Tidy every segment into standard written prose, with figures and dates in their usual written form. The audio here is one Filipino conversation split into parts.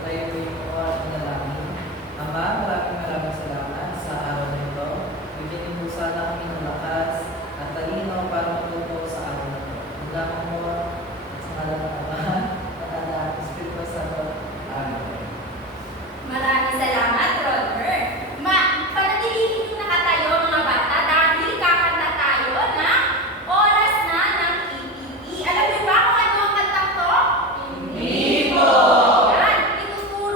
Tayo po yung mga nanalangin. Ama, maraming salamat sa araw na ito. Bigyan mo sana kami ng lakas at talino para matuto sa araw na ito. Hanggang mo at sa ngalan ng Ama, ng Anak, ng Espiritu Santo. Amen. Maraming salamat, Rodmer. Panatilihin yung nakatayo mga bata dahil kakanta tayo na Oras na ng EPP. Alam niyo ba kung ano ang kantang to? Hindi po! Yan, ituturo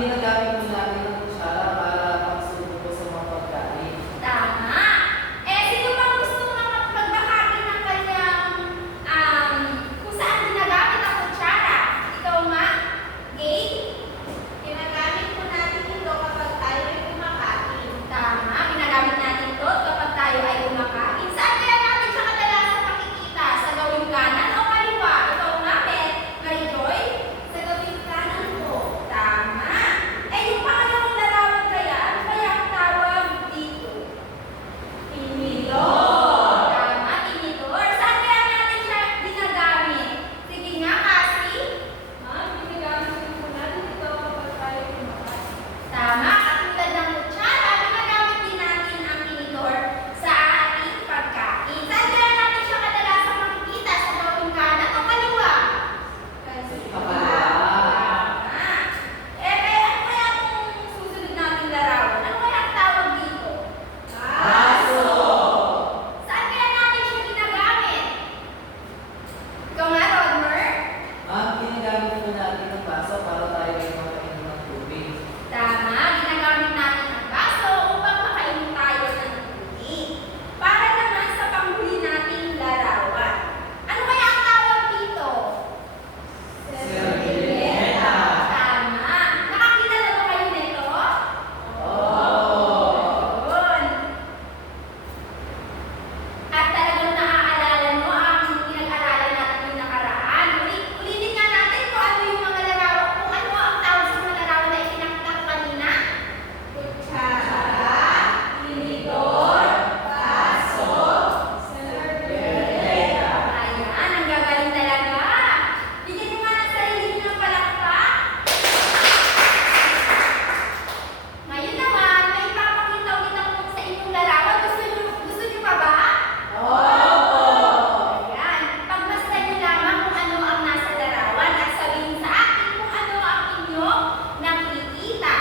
ginagamit po natin ang kutsara para pagsubo po sa mga pagkain. Tama. Eh, sino bang gusto magbahagi ng kanyang, kung saan ginagamit ang kutsara? Ikaw, Ma? Gay? Ginagamit po natin ito kapag tayo ay kumakain. Tama. Ginagamit natin ito kapag tayo ay kumakain. Saan kaya natin siya kadalasan makikita? Sa gawing kanan o kaliwa? Ikaw, Ma? Mary Joy? Sa gawing kanan po. Tama. Eh, yung pangalawang larawan kaya, ano kaya ang tawag dito? Tinidor. Tama, tinidor. Saan kaya natin siya ginagamit? Sige nga, Cassie. Ginagamit din po natin ito kapag tayo ay kumakain. Tama, katulad ng kutsara, ginagamit din natin ang tinidor sa ating pagkain. Saan kaya natin siya kadalasan makikita? Sa gawing kanan o kaliwa? Kasi Pakalawa. Tama. Eh, ano kaya kung susunod nating larawan? Ano kaya ang tawag dito? Aso! Saan kaya natin siya ginagamit? Ikaw nga, Rodmer? Ma'am, ginagamit po natin ang baso para tayo ay makainom ng tubig. Tama, ginagamit natin ang baso upang makainom tayo ng tubig. Para naman sa panghuli nating larawan. Ano kaya ang tawag dito? Servilleta. Tama. Nakakilala ba kayo nito? Oh! Yun. At talagang naaalala mo ang pinag-aralan natin yung nakaraan. Ulitin nga natin kung ano yung mga larawan, kung ano ang tawag sa mga larawan na ipinakita ko kanina. kutsara, tinidor, baso, servilleta. Ayan, ang gagaling talaga. Bigyan mo nga ng sarili niyo ng palakpak. Ngayon naman, may ipapakita ulit ako sa inyong larawan. Gusto niyo pa ba? Ayan, pagmasdan niyo lamang kung ano ang nasa larawan at sabihin sa akin kung ano ang inyong nakikita.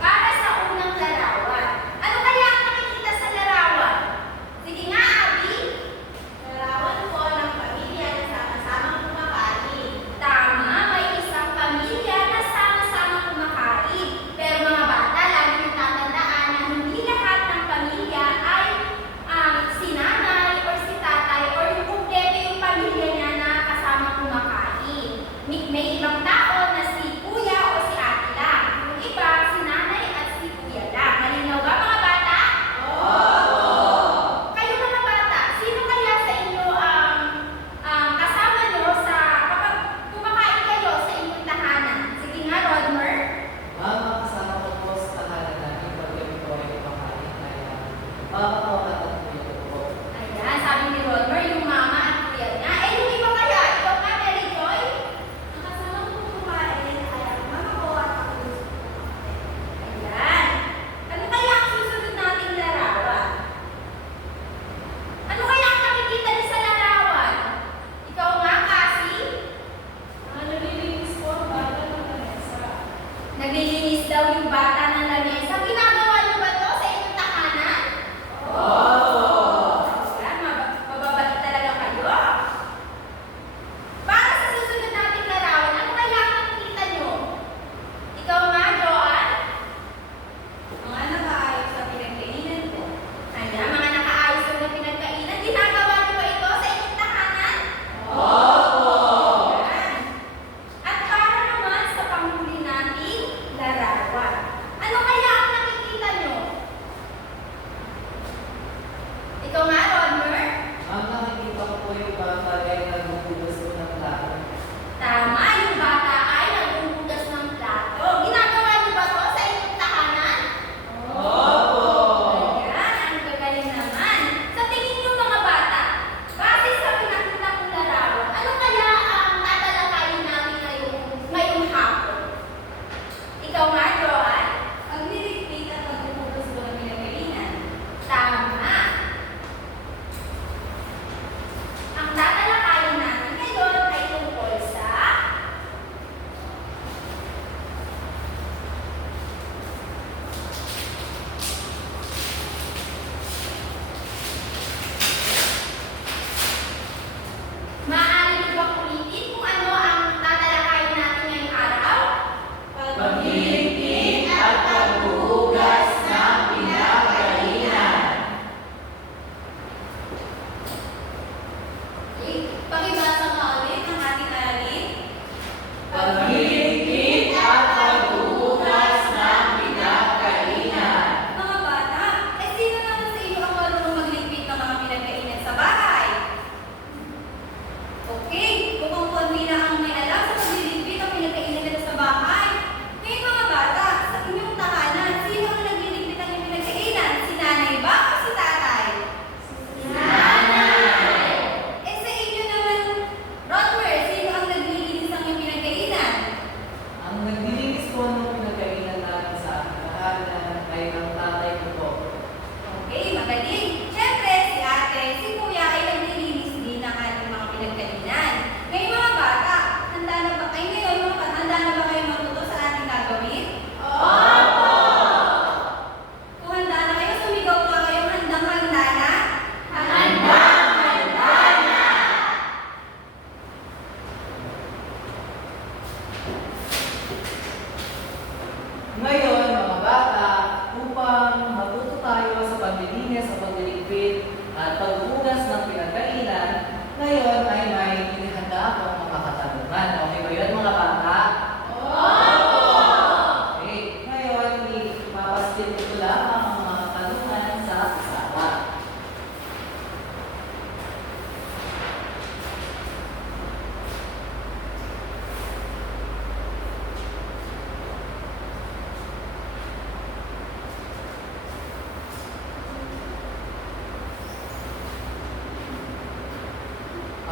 Para sa unang larawan, ano kaya ang nakikita sa larawan? Sige nga, Abby. Larawan po ng pamilya na sama-samang kumakain. Tama, may isang pamilya na sama-sama kumakain. Pero mga bata, lagi niyong tatandaan na hindi lahat ng pamilya ay si nanay or si tatay or yung kumpleto yung pamilya niya na kasama kumakain. May ibang tao na si kuya o si ate lang. Yung iba, si nanay at si kuya lang. Malinaw ba mga bata? Kayo mga bata, sino kaya sa inyo ang kasama nyo sa kapag kumakain kayo sa inyong tahanan? Sige nga, Rodmer. Ma'am, ang kasama ko po sa tahanan natin pag kami po ay kumakain kaya mama ko at ang kuya ko po. Ayan, sabi ni Rodmer, yung mama at kuya niya. Eh, yung iba kaya, ikaw nga, Mary Joy? Ang kasama ko po Ngayon, mga bata, upang matuto tayo sa paglilinis, sa pagliligpit, at paghugas ng pinagkainan, ngayon ay may inihanda akong mga katanungan. Okay ba yun, mga bata? Okay. Ngayon, ipapaslit ko lang ang mga katanungan sa isawa.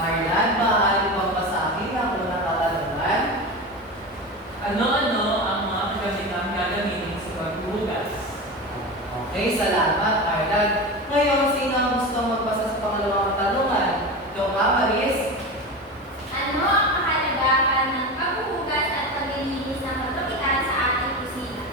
Arlan, maaari bang basahin ang unang katanungan? Ano-ano ang mga kagamitan gagamitin sa paghuhugas? Okay, salamat, Arlan. Ngayon, sino ang gustong magbasa sa pangalawang katanungan? Ikaw ka, Maris? Ano ang kahalagahan ng paghuhugas at paglilinis ng pagkakitaan sa ating kusina?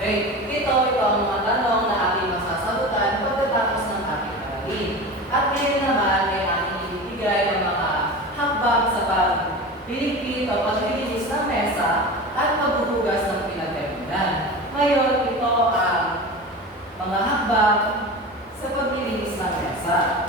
Okay, ito ang mga tanong na ating masasagutan pagkatapos ng ating aralin. At ngayon naman ay ating ibibigay ang mga hakbang sa pagpiligpit o paglilinis ng mesa at paghuhugas ng pinagkainan. Ngayon, ito ang mga hakbang sa paglilinis ng mesa.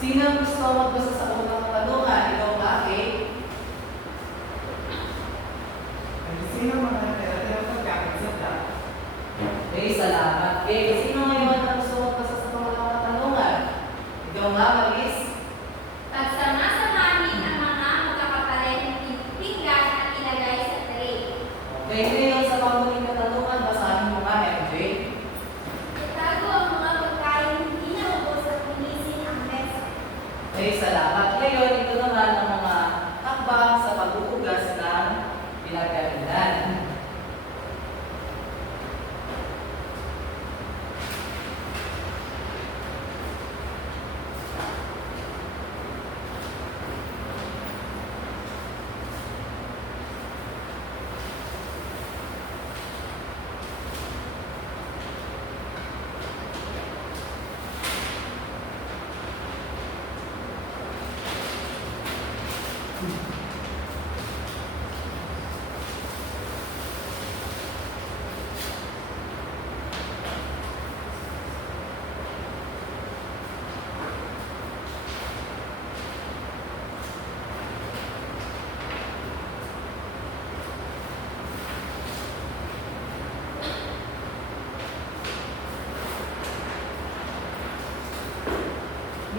Sino ang gusto magbasa sa unang katanungan? Ikaw ba, Kate? Sino mga natira paggamit sa plato? Okay, salamat. Kate, sino ngayon ang gusto magbasa sa pangalawang katanungan? Ikaw nga, Maris? Pagsama-samahin ang mga magkakaparehong pinggan at ilagay sa tray. Okay, ngayon sa panghuling katanungan, basahin mo nga, MJ. Itago ang mga pagkain hindi naubos at linisin ang mesa. Okay, salamat. Ngayon, ito naman ang mga hakbang sa paghuhugas ng pinagkainan.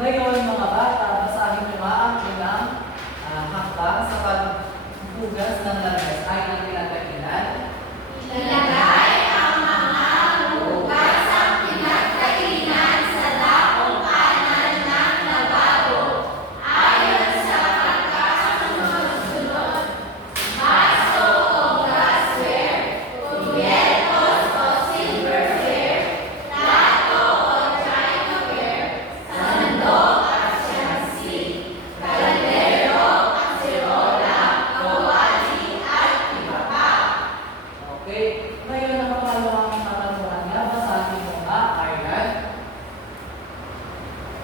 Ngayon, mga bata, basahin niyo nga ang unang hakbang sa paghuhugas ng lamesa ay ng pinagkainan. Ilagay ang mga hugas ang pinagkainan sa dakong kanan ng lababo ayon sa pagkasunod-sunod. Baso o glassware, kubyertos o silverware, plato o chinaware, sandok at syansi, kaldero, kaserola, kawali at iba pa. Okay, ngayon ang pangalawang katanungan niya, basahin mo nga, Arlan.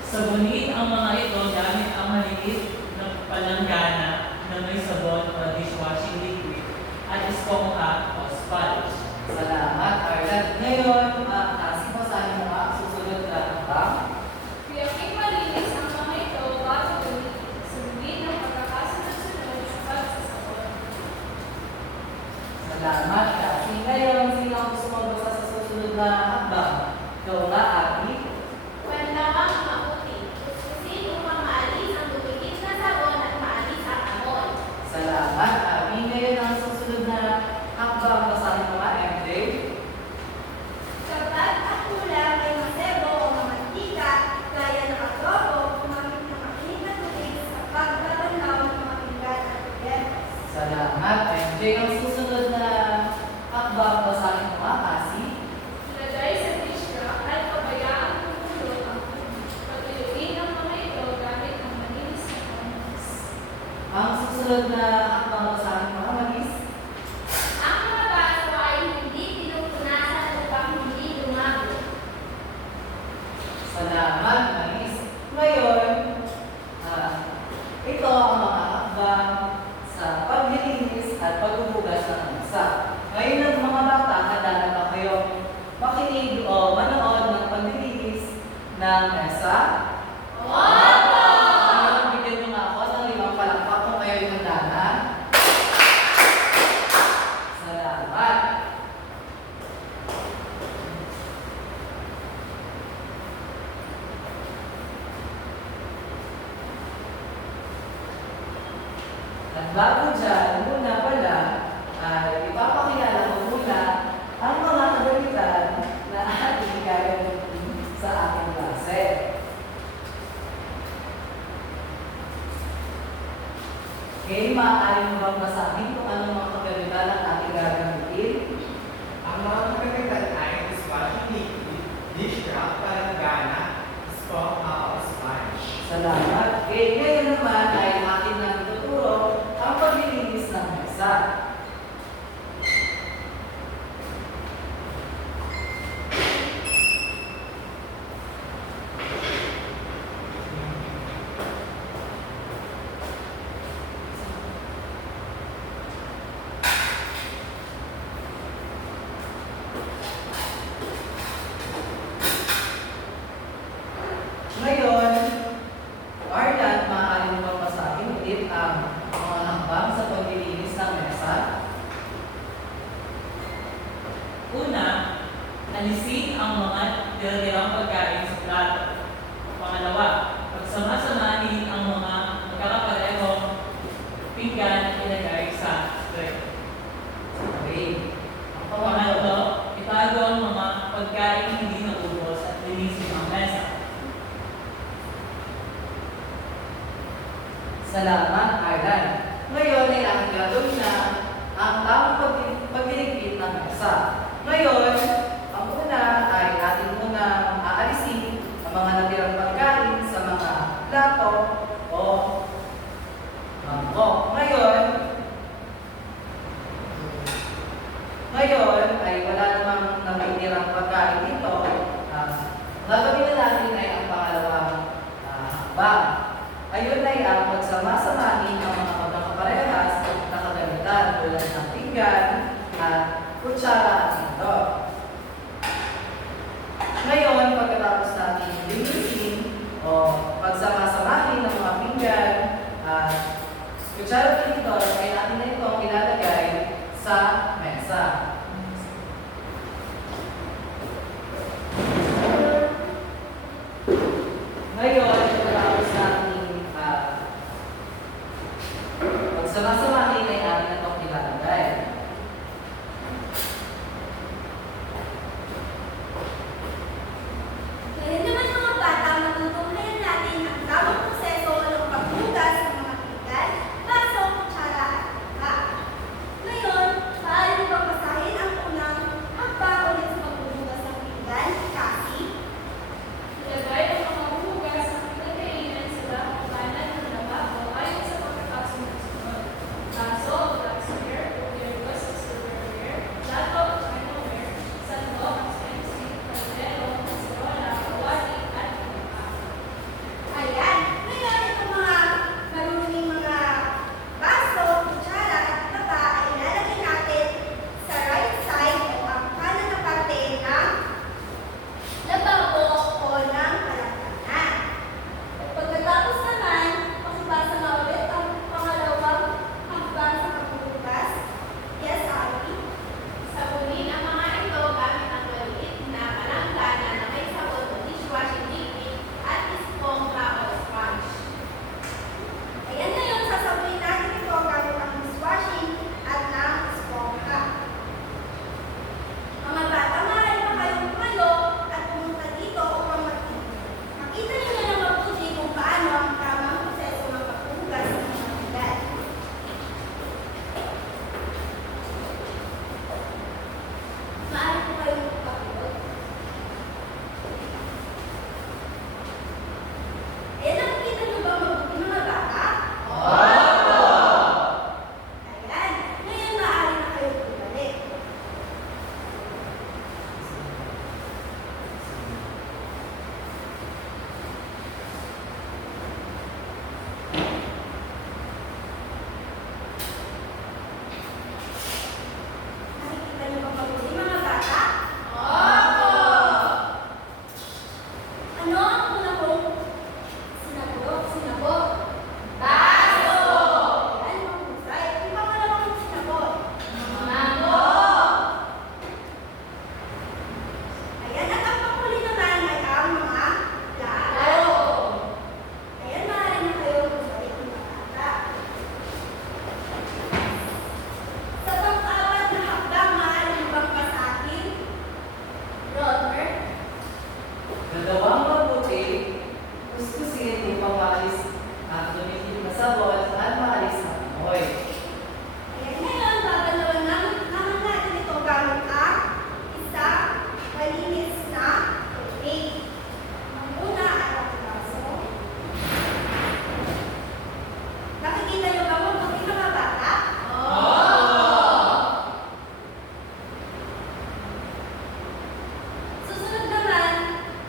Sabunin ang mga ito gamit ang maliit na palanggana na may sabon o dishwashing liquid at esponja o sponge. Salamat, Arlan. Ngayon, basahin mo nga ang susunod na hakbang. Tiyaking malinis ang mga ito bago gamitin. Sundin ang pagkakasunod-sunod sa pagsasabon. Salamat, kasi ngayon, sino ang gusto magbasa sa susunod na hakbang? Ikaw nga, Abby. Kwentlawang mabuti. Kuskusin upang maalis ang dumikit na sabon at maalis ang amoy. Salamat, Abby. Ngayon ang susunod na hakbang, basahin mo nga, MJ. Kapag Salamat, Maris. Ngayon, ito ang mga hakbang sa paglilinis at paghuhugas ng mesa. Ngayon ang mga bata, handa na ba kayong makinig o manood ng paglilinis ng mesa? Ngayon, bigyan nyo nga ako ng 5 palakpak kung kayo'y handa na. Salamat. At bago dyan, muna pala, ay ipapakilala ko muna ang mga kagamitan na ating gagamitin sa ating klase. Okay, maaari mo bang basahin kung anong mga kagamitan ang ating gagamitin? Ang mga kagamitan ay dishwashing liquid, dish rack, palanggana, sponge, sponge. Salamat. Okay, ngayon naman ay akin na ituturo ang paglilinis ng mesa. Ngayon, Arlan, maaari mo bang basahin ulit ang mga hakbang sa paglilinis ng mesa? Una, alisin ang mga tira-tirang pagkain sa plato. Pangalawa, pagsama-samahin ang mga magkakaparehong pinggan at ilagay sa tray. Okay. Ang pangatlo, Pangatlo, itago ang mga pagkain hindi naubos at linisin ang mesa. salamat, Arlan. Ngayon ay aking gagawin na ang tamang pagliligpit ng mesa. Ngayon, ang una ay atin muna aalisin ang mga natirang pagkain sa mga plato o mangkok. Ngayon ay wala namang natitirang pagkain dito. Gagawin na natin ay ang pangalawang hakbang. Ayun ay ang pagsama-samahin ng mga magkakaparehas na kagamitan tulad ng pinggan at kutsara at ito. Ngayon, pagkatapos natin linisin o pagsama-samahin ng mga pinggan at kutsara at ito, ay natin na itong ilalagay sa mesa. Ngayon, pagkatapos natin pagsama-samahin ay atin na itong ilalagay. Ngayon naman mga bata, matutunghayan natin ang tamang proseso ng paghugas ng mga pinggan, baso, kutsara at cup. Ngayon, maaari mo bang basahin ang unang hakbang ulit sa paghugas ng pinggan, Cassie? Ilagay ang mga hugas ng Ano ang una kong sinabot? Baso! Ayan, mahusay. Yung pangalawa kong sinabot? Mango! Ayan, at ang panghuli naman ay ang mga laro. Ayan, maaari na kayo magbalik ng bata. Sa pang-apat na hakbang, maaari mo bang pasakin? Rodmer? Nagawang mabuti, kuskusin upang maalis ang tumitig na sabon at maalis ang amoy. Ayan, ngayon, gagalawan naman natin ito gamit ang isang malinis na tubig. Ang una ay ang baso. Nakikita niyo ba kung mabuti mga bata? Susunod naman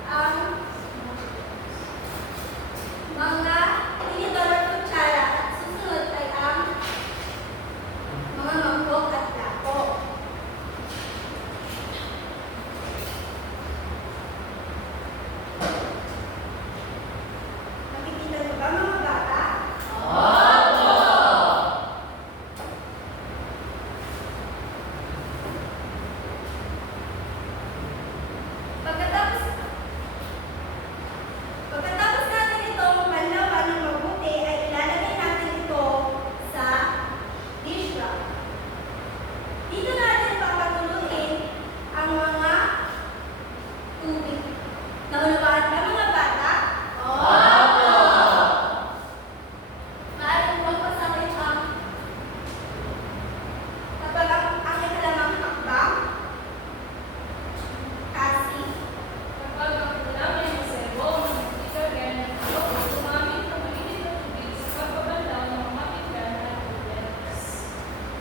ang mga tinidor at kutsara at susunod ay ang mga mangkok at plato. Nakikita niyo ba mga bata? Pagkatapos natin itong manlawan ng mabuti, ay ilalagay natin ito sa dish rack. Dito natin papatuloyin ang mga tubig. Naunawaan ba mga bata? Maaari mo bang pasakit ang kapag ang ikalimang hakbang? Kasi Kapag ang kailangan ng sebo, ikargan ng tao, gumamit ng malinis na tubig sa pagbabanlaw ng mga pinggan at kubetas.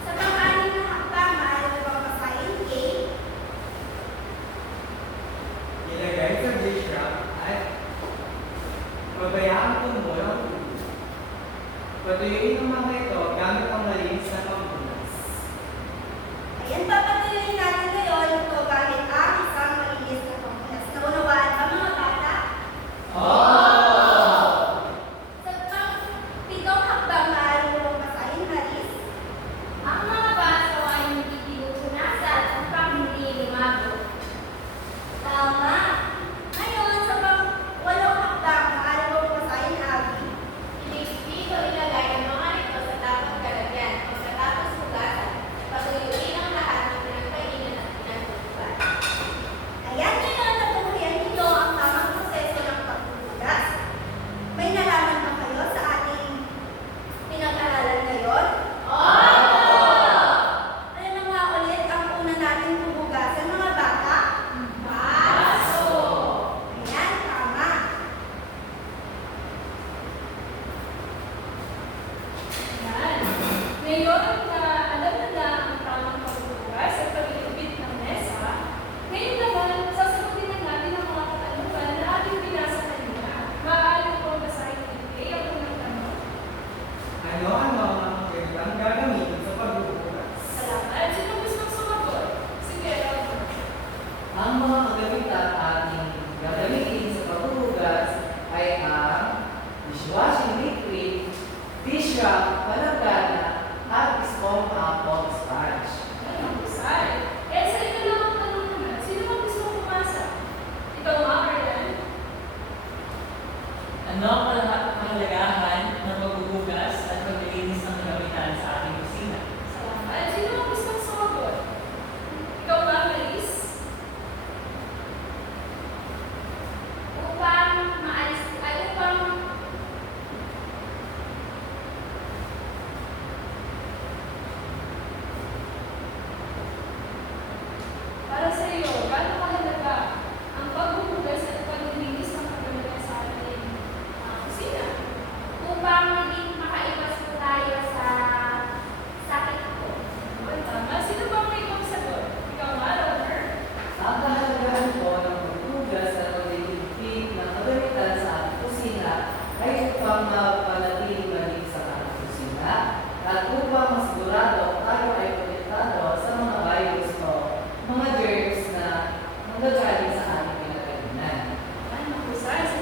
sa pang-anim na hakbang, maaari mo bang pasahin cake? Ilagay sa dish rack at pabayaan tumulo ang tubig. Patuyuin ang mga ito gamit ang malinis na pampunas. Ayan, papatuloyin natin ngayon ito gamit ang isang malinis na pampunas. Naunawaan ba mga bata? Sa pang-pitong hakbang, maaari mo bang pasahin Haris? Ang mga baso ay hindi pinupunasan upang hindi lumago. Tama. Ngayon, sa pang-walong hakbang, maaari mo bang pasahin Abby? Dito ilagay ang mga ito sa dapat kalagyan. Pagkatapos hugasan, patuyuin ang lahat ng pinagkainan at pinagtutupad. Ayan, ngayon, natutuyan ninyo ang tamang proseso ng paghuhugas. May nalaman ba kayo sa ating pinag-aralan ngayon? Ano na nga ulit ang una natin huhugasan mga bata? Baso! Ayan, tama. Yan. Ngayon na alam na ang tamang pagbubukas at pag-iubit ng mesa, ngayon naman, sasagutin na natin ang mga katanungan na ating binasa kanina. Maaari mo bang basahin ng Kay ang unang tanong? Ano ang magandang gagamitin sa pagbubukas? Salamat. Sino gustong sumagot? Sige, Robert. Ang mga kagamitan ating gagamitin sa paghuhugas ay ang dishwashing liquid, dish rack, palanggana, at spong apple sponge. Ay, mahusay. Eh, sa ikalawang tanong naman, sino bang gustong pumasa? Ikaw nga, Arlan? Ano ang kahalagahan ng paghuhugas at paglilinis ng kagamitan sa ating kusina? Salamat. Sino bang gustong sumagot? Ikaw nga, Maris? Upang maalis, ay upang Para sa iyo, gaano kahalaga ang paghuhugas at paglilinis ng kagamitan sa ating kusina? upang maging makaiwas po tayo sa sakit po. Ay, tama. Sino bang may ibang sagot? Ikaw nga, Roger? Ang kahalagahan po ng paghuhugas at pagliligpit ng kagamitan sa ating kusina ay upang mapanatiling malinis sa ating kusina at upang masigurado tayo ay protektado sa mga virus o mga germs na nanggagaling sa ating pinagkainan. Ay, mahusay.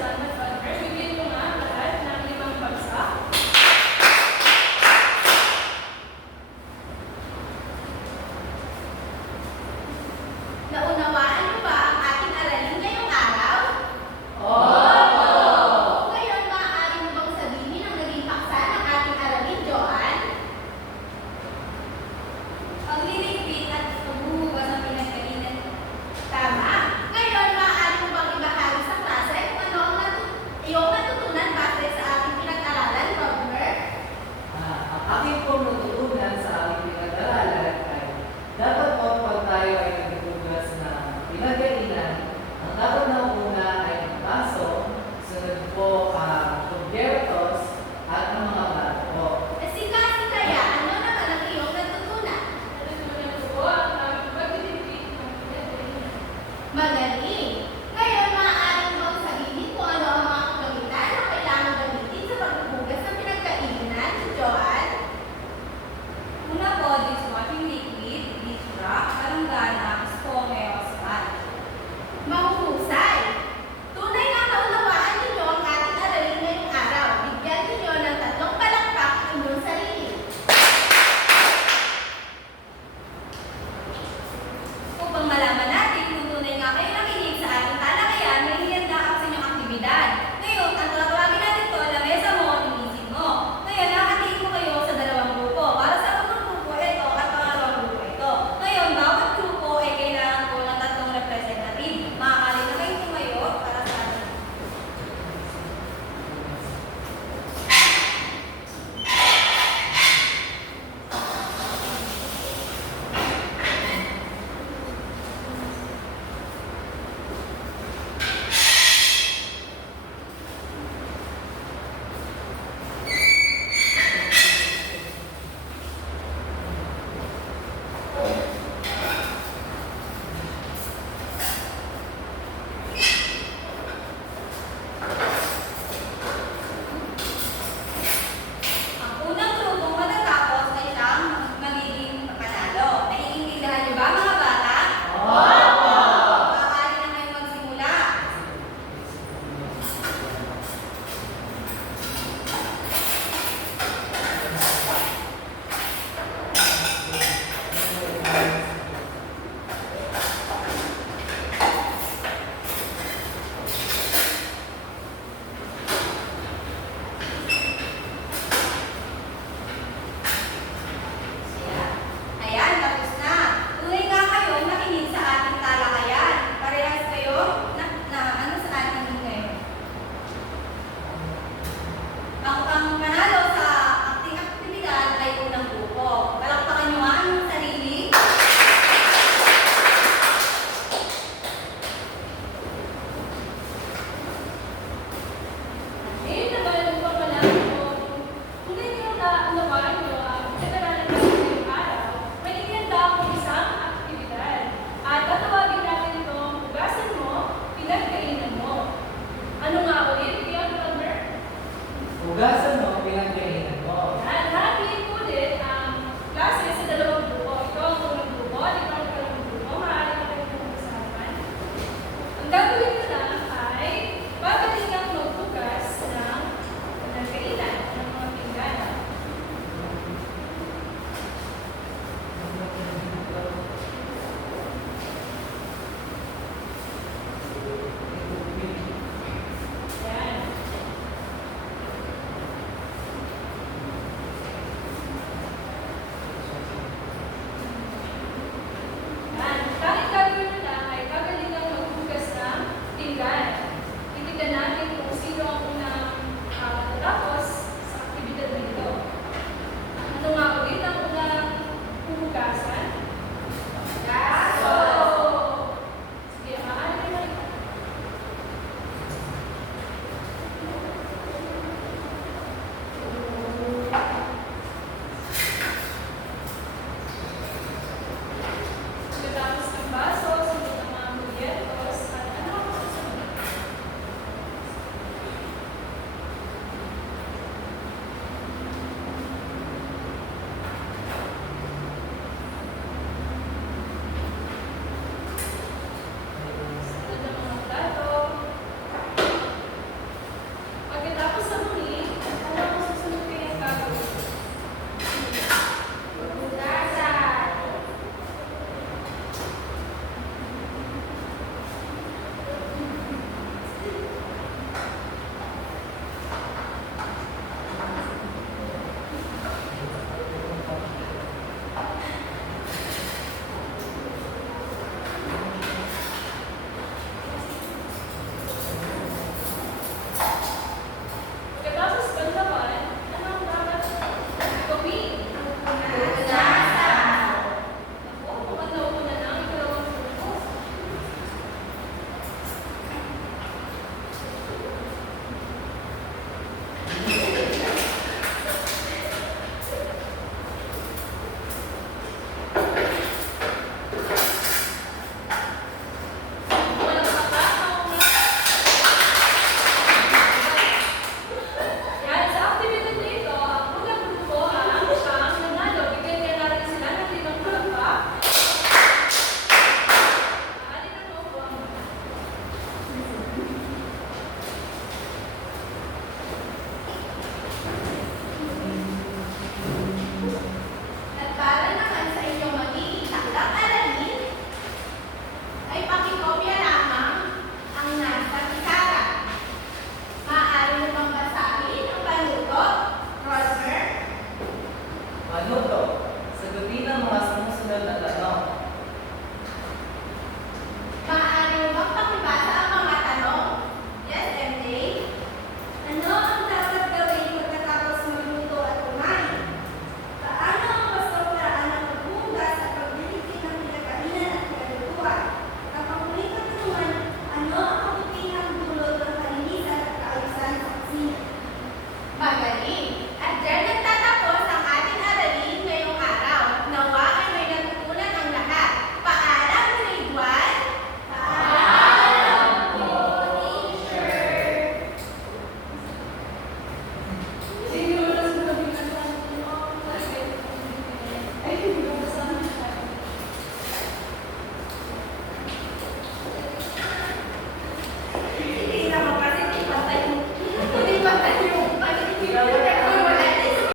Hugasan